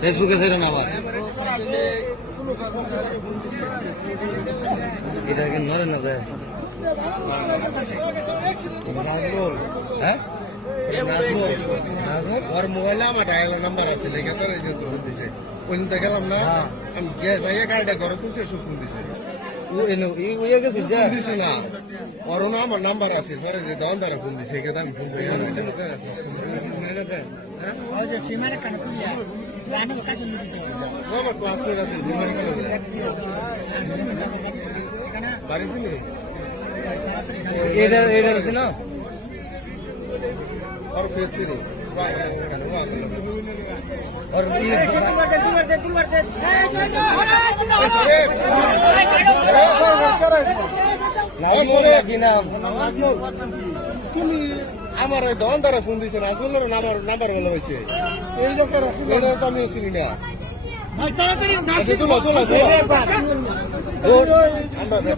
ফেসবুকে ছেড়ে না আবার এটা কি নরে না যায় হ্যাঁ ওর মোবাইলে আমার ডায়াল নাম্বার আছে লেখা তো ফোন দিছে ওই দিন তো গেলাম না আমি গ্যাস আইয়া গাড়িটা ঘরে তুলছে সব ফোন দিছে দিছে না ওরও না আমার নাম্বার আছে পরে যে দোকানদারে ফোন দিছে একে আমি ফোন করি আমার ক্লাসমেট আছে বিমানি কলেজে বাড়ি ছিল এটা আছে না और फिर चीनी और আমার দোকানদারে ফোন দিছে নাজমুলের নাম্বার বলা হয়েছে এই তো আমি চিনি না আমরা